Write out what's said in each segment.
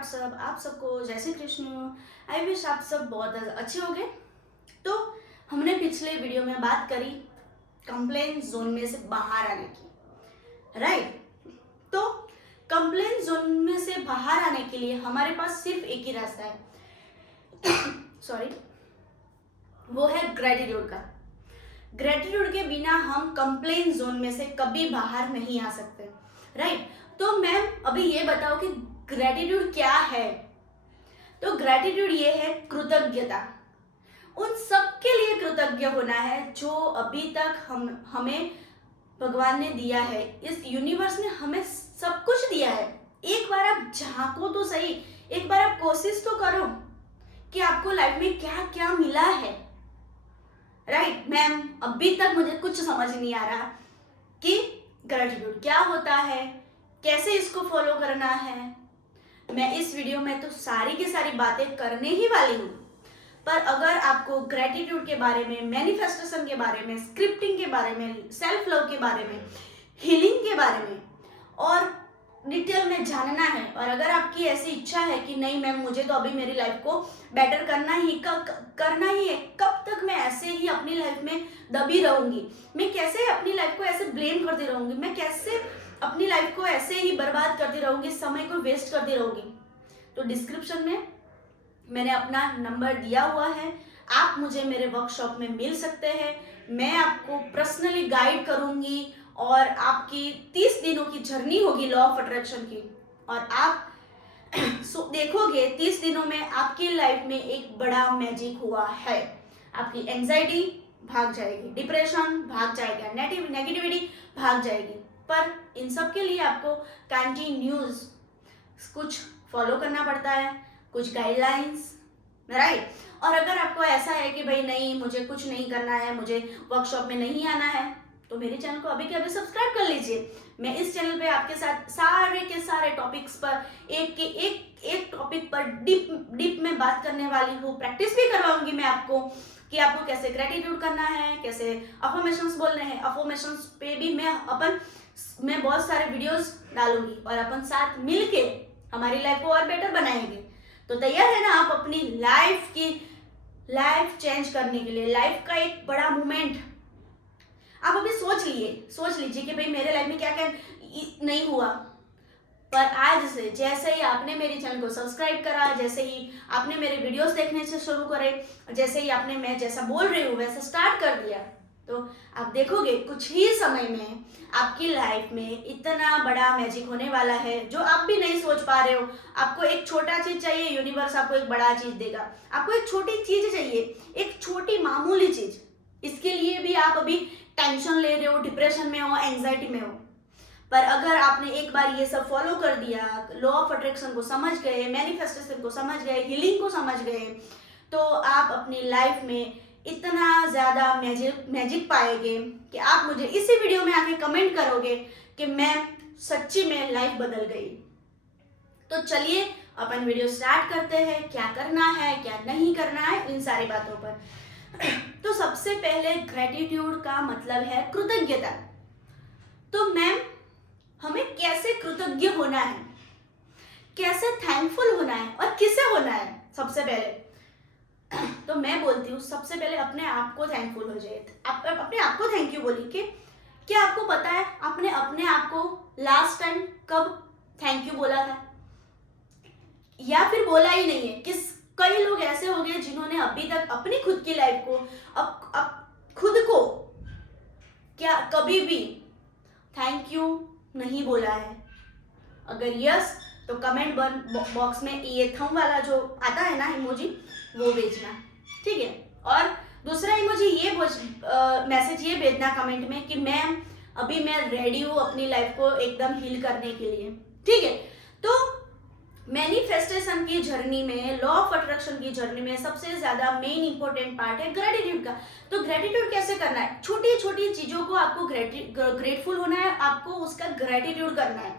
आप सबको जय श्री कृष्ण। आई विश आप सब बहुत अच्छे होंगे। तो हमने पिछले वीडियो में बात करी कंप्लेन जोन में से बाहर आने की, राइट। तो कंप्लेन जोन में से बाहर आने के लिए हमारे पास सिर्फ एक ही रास्ता है सॉरी, वो है ग्रेटिट्यूड का। ग्रेटिट्यूड के बिना हम कंप्लेन जोन में से कभी बाहर नहीं आ सकते, राइट। तो मैम अभी ये बताओ कि ग्रेटिट्यूड क्या है। तो ग्रेटिट्यूड ये है कृतज्ञता। उन सब के लिए कृतज्ञ होना है जो अभी तक हमें भगवान ने दिया है। इस यूनिवर्स ने हमें सब कुछ दिया है। एक बार आप झांको तो सही, एक बार आप कोशिश तो करो कि आपको लाइफ में क्या क्या मिला है, राइट। मैम अभी तक मुझे कुछ समझ नहीं आ रहा कि ग्रेटिट्यूड क्या होता है, कैसे इसको फॉलो करना है। मैं इस वीडियो में तो सारी की सारी बातें करने ही वाली हूँ, पर अगर आपको ग्रेटिट्यूड के बारे में, मैनिफेस्टेशन के बारे में, स्क्रिप्टिंग के बारे में, सेल्फ लव के बारे में, हीलिंग के बारे में और डिटेल में जानना है, और अगर आपकी ऐसी इच्छा है कि नहीं मैम मुझे तो अभी मेरी लाइफ को बेटर करना ही है, कब तक मैं ऐसे ही अपनी लाइफ में दबी रहूंगी, मैं कैसे अपनी लाइफ को ऐसे ब्लेम करती रहूंगी, मैं कैसे अपनी लाइफ को ऐसे ही बर्बाद करती रहूंगी, समय को वेस्ट करती रहूंगी, तो डिस्क्रिप्शन में मैंने अपना नंबर दिया हुआ है। आप मुझे मेरे वर्कशॉप में मिल सकते हैं। मैं आपको पर्सनली गाइड करूंगी और आपकी 30 दिनों की जर्नी होगी लॉ ऑफ अट्रैक्शन की, और आप देखोगे 30 दिनों में आपकी लाइफ में एक बड़ा मैजिक हुआ है। आपकी एंजाइटी भाग जाएगी, डिप्रेशन भाग जाएगा, नेगेटिविटी भाग जाएगी। पर इन सब के लिए आपको कंटिन्यूस कुछ फॉलो करना पड़ता है, कुछ गाइडलाइंस, राइट। और अगर आपको ऐसा है कि भाई नहीं मुझे कुछ नहीं करना है, मुझे वर्कशॉप में नहीं आना है, तो मेरे चैनल को अभी के अभी सब्सक्राइब कर लीजिए। मैं इस चैनल पे आपके साथ सारे के सारे टॉपिक्स पर एक टॉपिक पर डीप में बात करने वाली हूँ। प्रैक्टिस भी करवाऊंगी मैं आपको कि आपको कैसे ग्रेटिट्यूड करना है, कैसे अफर्मेशंस बोलने हैं। अफर्मेशंस पे भी मैं बहुत सारे वीडियोस डालूंगी और अपन साथ मिलके हमारी लाइफ को और बेटर बनाएंगे। तो तैयार है ना आप अपनी लाइफ चेंज करने के लिए? लाइफ का एक बड़ा मोमेंट आप अभी सोच लीजिए कि भाई मेरे लाइफ में क्या क्या नहीं हुआ, पर आज से जैसे ही आपने मेरे चैनल को सब्सक्राइब करा, जैसे ही आपने मेरे वीडियोस देखने से शुरू करे, जैसे ही आपने मैं जैसा बोल रही हूँ वैसा स्टार्ट कर दिया, तो आप देखोगे कुछ ही समय में आपकी लाइफ में इतना बड़ा मैजिक होने वाला है जो आप भी नहीं सोच पा रहे हो। आपको एक छोटा चीज चाहिए, यूनिवर्स आपको एक बड़ा चीज देगा। आपको एक छोटी चीज चाहिए, एक छोटी मामूली चीज, इसके लिए भी आप अभी टेंशन ले रहे हो, डिप्रेशन में हो, एंजाइटी में हो। पर अगर आपने एक बार ये सब फॉलो कर दिया, लॉ ऑफ अट्रैक्शन को समझ गए, मैनिफेस्टेशन को समझ गए, हीलिंग को समझ गए, तो आप अपनी लाइफ में इतना ज़्यादा मैजिक पाएंगे कि आप मुझे इसी वीडियो में आके कमेंट करोगे कि मैम सच्ची में लाइफ बदल गई। तो चलिए अपन वीडियो स्टार्ट करते हैं। क्या करना है, क्या नहीं करना है, इन सारी बातों पर। तो सबसे पहले ग्रेटिट्यूड का मतलब है कृतज्ञता। तो मैम हमें कैसे कृतज्ञ होना है, कैसे थैंकफुल होना है और किसे होना है? सबसे पहले तो मैं बोलती हूँ सबसे पहले अपने आप को थैंकफुल हो जाए। अपने आप को थैंक यू बोलिए कि क्या आपको पता है आपने अपने आप को लास्ट टाइम कब थैंक यू बोला था, या फिर बोला ही नहीं है? कई लोग ऐसे हो गए जिन्होंने अभी तक अपनी खुद की लाइफ को खुद को क्या कभी भी थैंक यू नहीं बोला है। अगर यस तो कमेंट बॉक्स में ये थंब वाला जो आता है ना इमोजी, वो भेजना, ठीक है। और दूसरा इमोजी ये मैसेज ये भेजना कमेंट में कि मैम अभी मैं रेडी हूँ अपनी लाइफ को एकदम हील करने के लिए, ठीक है। तो मैनिफेस्टेशन की जर्नी में, लॉ ऑफ अट्रैक्शन की जर्नी में सबसे ज्यादा मेन इंपॉर्टेंट पार्ट है ग्रेटिट्यूड का। तो ग्रेटिट्यूड कैसे करना है? छोटी छोटी चीजों को आपको ग्रेटफुल होना है, आपको उसका ग्रेटिट्यूड करना है।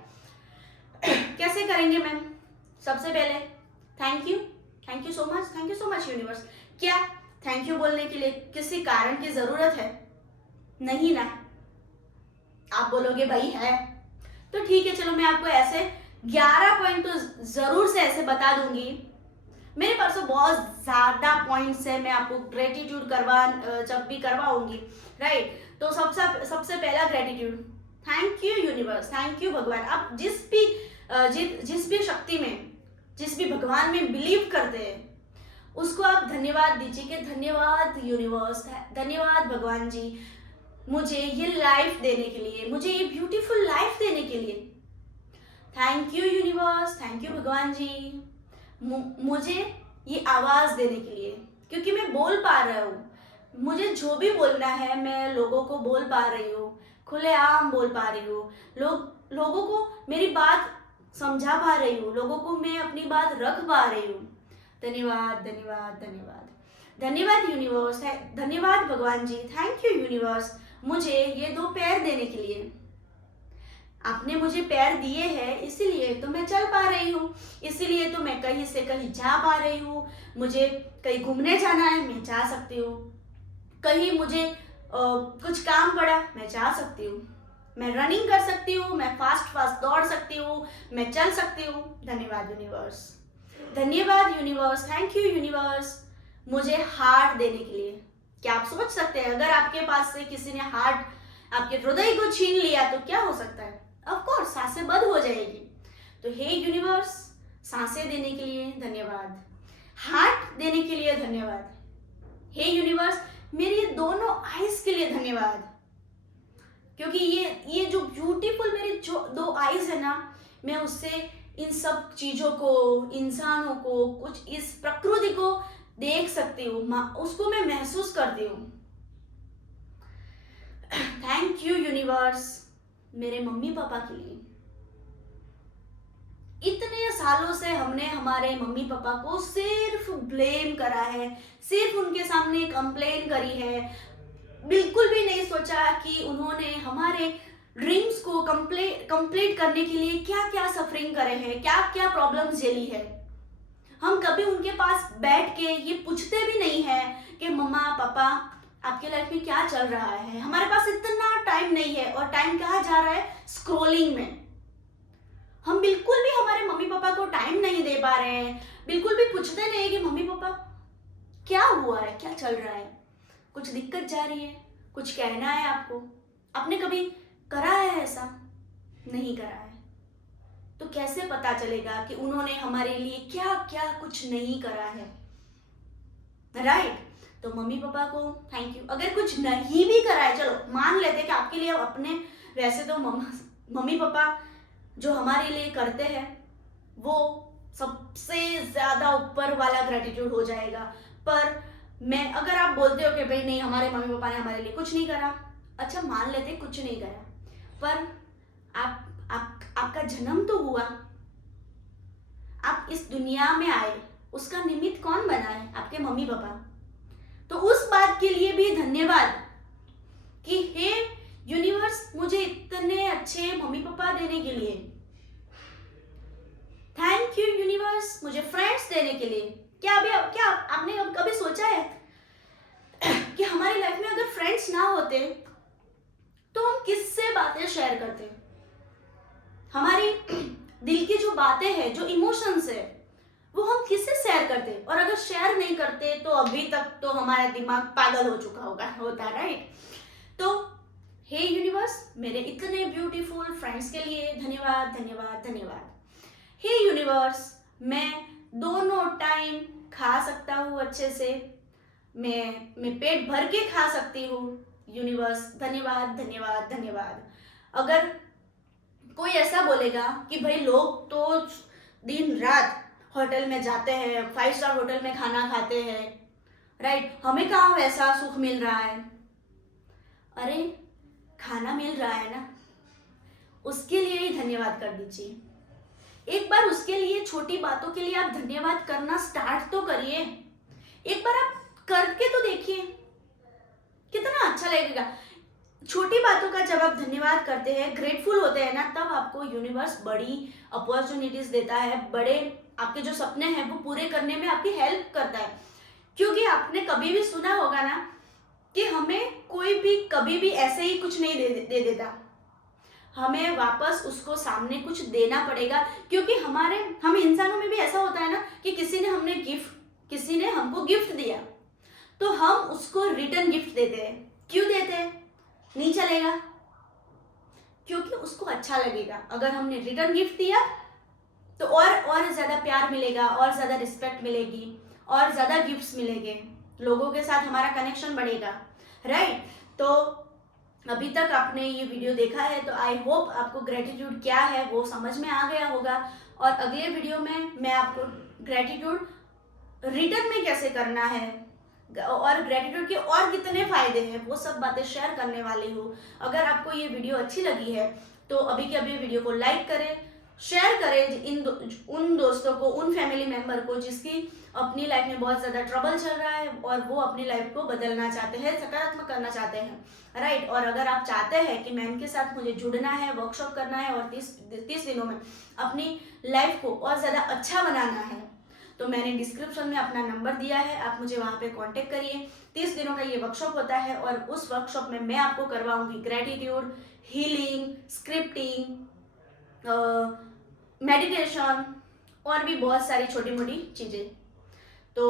कैसे करेंगे मैम? सबसे पहले thank you so much universe. क्या थैंक यू बोलने के लिए किसी कारण की जरूरत है? नहीं ना। आप बोलोगे भाई है, तो ठीक है चलो मैं आपको ऐसे 11 पॉइंट तो जरूर से ऐसे बता दूंगी। मेरे पास तो बहुत ज्यादा पॉइंट्स है, मैं आपको ग्रेटिट्यूड जब भी करवाऊंगी, राइट। तो सबसे पहला gratitude, thank you universe, thank you भगवान। आप जिस भी शक्ति में, जिस भी भगवान में बिलीव करते हैं, उसको आप धन्यवाद दीजिए कि धन्यवाद यूनिवर्स, धन्यवाद भगवान जी, मुझे ये लाइफ देने के लिए, मुझे ये ब्यूटीफुल लाइफ देने के लिए। Thank you universe, thank you भगवान जी, मुझे ये आवाज़ देने के लिए, क्योंकि मैं बोल पा रहा हूँ। मुझे जो भी बोलना है मैं लोगों को बोल पा रही हूँ, खुलेआम बोल पा रही हूँ, लोगों को मेरी बात समझा पा रही हूँ, लोगों को मैं अपनी बात रख पा रही हूँ। धन्यवाद धन्यवाद धन्यवाद, धन्यवाद यूनिवर्स है, धन्यवाद भगवान जी, थैंक यू यूनिवर्स, मुझे ये 2 पैर देने के लिए। आपने मुझे पैर दिए हैं, इसीलिए तो मैं चल पा रही हूँ, इसीलिए तो मैं कहीं से कहीं जा पा रही हूँ। मुझे कहीं घूमने जाना है, मैं जा सकती हूँ। कहीं मुझे कुछ काम पड़ा, मैं जा सकती हूँ। मैं रनिंग कर सकती हूँ, मैं फास्ट दौड़ सकती हूँ, मैं चल सकती हूँ। धन्यवाद यूनिवर्स, धन्यवाद यूनिवर्स, थैंक यू यूनिवर्स, मुझे हार्ट देने के लिए। क्या आप सोच सकते हैं, अगर आपके पास से किसी ने हार्ट, आपके हृदय को छीन लिया तो क्या हो सकता है? ऑफ कोर्स सांसें बंद हो जाएगी। तो हे यूनिवर्स, सांसें देने के लिए धन्यवाद, हार्ट देने के लिए धन्यवाद। हे यूनिवर्स, मेरी ये दोनों आईज के लिए धन्यवाद, क्योंकि ये जो ब्यूटीफुल मेरी जो 2 आईज है ना, मैं उससे इन सब चीजों को, इंसानों को, कुछ इस प्रकृति को देख सकती हूँ, उसको मैं महसूस करती हूँ। थैंक यू यूनिवर्स, मेरे मम्मी पापा के लिए। इतने सालों से हमने हमारे मम्मी पापा को सिर्फ ब्लेम करा है, सिर्फ उनके सामने कंप्लेन करी है, बिल्कुल भी नहीं सोचा कि उन्होंने हमारे ड्रीम्स को कंप्लीट करने के लिए क्या क्या सफरिंग करे हैं, क्या क्या प्रॉब्लम्स झेली है। हम कभी उनके पास बैठ के ये पूछते भी नहीं है कि मम्मा पापा आपके लाइफ में क्या चल रहा है। हमारे पास इतना टाइम नहीं है, और टाइम कहाँ जा रहा है? स्क्रोलिंग में। हम बिल्कुल भी हमारे मम्मी पापा को टाइम नहीं दे पा रहे हैं, बिल्कुल भी पूछते नहीं कि मम्मी पापा क्या हुआ है, क्या चल रहा है, कुछ दिक्कत जा रही है, कुछ कहना है आपको। आपने कभी करा है ऐसा? नहीं करा है, तो कैसे पता चलेगा कि उन्होंने हमारे लिए क्या क्या कुछ नहीं करा है, राइट। तो मम्मी पापा को थैंक यू। अगर कुछ नहीं भी करा है, चलो मान लेते कि आपके लिए अपने, वैसे तो मम्मी पापा जो हमारे लिए करते हैं वो सबसे ज्यादा ऊपर वाला ग्रेटिट्यूड हो जाएगा। पर मैं, अगर आप बोलते हो कि भाई नहीं हमारे मम्मी पापा ने हमारे लिए कुछ नहीं करा, अच्छा मान लेते कुछ नहीं करा, पर आपका जन्म तो हुआ, आप इस दुनिया में आए, उसका निमित्त कौन बना है? आपके मम्मी पापा। तो उस बात के लिए भी धन्यवाद कि हे यूनिवर्स, मुझे इतने अच्छे मम्मी पापा देने के लिए। थैंक यू यूनिवर्स, मुझे फ्रेंड्स देने के लिए। क्या आपने कभी सोचा है कि हमारी लाइफ में अगर फ्रेंड्स ना होते तो हम किससे बातें शेयर करते? हमारी दिल की जो बातें हैं, जो इमोशंस है, वो हम किससे शेयर करते? और अगर शेयर नहीं करते तो अभी तक तो हमारा दिमाग पागल हो चुका होता, राइट। तो हे यूनिवर्स, मेरे इतने ब्यूटीफुल फ्रेंड्स के लिए धन्यवाद धन्यवाद धन्यवाद। हे यूनिवर्स, मैं दोनों टाइम खा सकता हूँ अच्छे से, मैं पेट भर के खा सकती हूँ। यूनिवर्स धन्यवाद धन्यवाद धन्यवाद। अगर कोई ऐसा बोलेगा कि भाई लोग तो दिन रात होटल में जाते हैं, 5 स्टार होटल में खाना खाते हैं, राइट, हमें कहाँ वैसा सुख मिल रहा है? अरे खाना मिल रहा है ना, उसके लिए ही धन्यवाद कर दीजिए। एक बार उसके लिए, छोटी बातों के लिए आप धन्यवाद करना स्टार्ट तो करिए। एक बार आप करके तो देखिए, कितना अच्छा लगेगा। छोटी बातों का जब आप धन्यवाद करते हैं, ग्रेटफुल होते हैं ना, तब आपको यूनिवर्स बड़ी अपॉर्चुनिटीज देता है, बड़े आपके जो सपने हैं वो पूरे करने में आपकी हेल्प करता है। क्योंकि आपने कभी भी सुना होगा ना कि हमें कोई भी कभी भी ऐसे ही कुछ नहीं दे देता। हमें वापस उसको सामने कुछ देना पड़ेगा, क्योंकि हम इंसानों में भी ऐसा होता है ना कि किसी ने हमको गिफ्ट दिया तो हम उसको रिटर्न गिफ्ट देते हैं। क्यों देते हैं? नहीं चलेगा, क्योंकि उसको अच्छा लगेगा। अगर हमने रिटर्न गिफ्ट दिया तो और ज़्यादा प्यार मिलेगा, और ज़्यादा रिस्पेक्ट मिलेगी, और ज़्यादा गिफ्ट्स मिलेंगे, लोगों के साथ हमारा कनेक्शन बढ़ेगा, राइट। तो अभी तक आपने ये वीडियो देखा है तो आई होप आपको ग्रेटिट्यूड क्या है वो समझ में आ गया होगा, और अगले वीडियो में मैं आपको ग्रेटिट्यूड रिटर्न में कैसे करना है और ग्रेटिट्यूड के और कितने फायदे हैं वो सब बातें शेयर करने वाली हूँ। अगर आपको ये वीडियो अच्छी लगी है तो अभी के अभी वीडियो को लाइक करें, शेयर करें उन दोस्तों को, उन फैमिली मेंबर को जिसकी अपनी लाइफ में बहुत ज़्यादा ट्रबल चल रहा है और वो अपनी लाइफ को बदलना चाहते हैं, सकारात्मक करना चाहते हैं, राइट। और अगर आप चाहते हैं कि मैम के साथ मुझे जुड़ना है, वर्कशॉप करना है और 30 दिनों में अपनी लाइफ को और ज़्यादा अच्छा बनाना है, तो मैंने डिस्क्रिप्शन में अपना नंबर दिया है, आप मुझे वहाँ पे कांटेक्ट करिए। 30 दिनों का ये वर्कशॉप होता है और उस वर्कशॉप में मैं आपको करवाऊंगी ग्रेटिट्यूड, हीलिंग, स्क्रिप्टिंग, मेडिटेशन और भी बहुत सारी छोटी मोटी चीज़ें। तो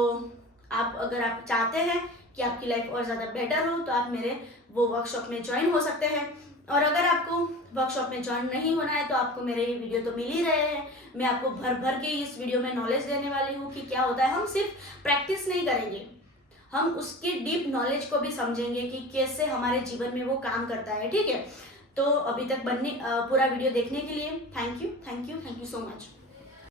अगर आप चाहते हैं कि आपकी लाइफ और ज़्यादा बेटर हो तो आप मेरे वो वर्कशॉप में ज्वाइन हो सकते हैं। और अगर आपको वर्कशॉप में ज्वाइन नहीं होना है तो आपको मेरे ये वीडियो तो मिल ही रहे हैं, मैं आपको भर भर के इस वीडियो में नॉलेज देने वाली हूँ कि क्या होता है। हम सिर्फ प्रैक्टिस नहीं करेंगे, हम उसकी डीप नॉलेज को भी समझेंगे कि कैसे हमारे जीवन में वो काम करता है, ठीक है। तो अभी तक पूरा वीडियो देखने के लिए थैंक यू सो मच।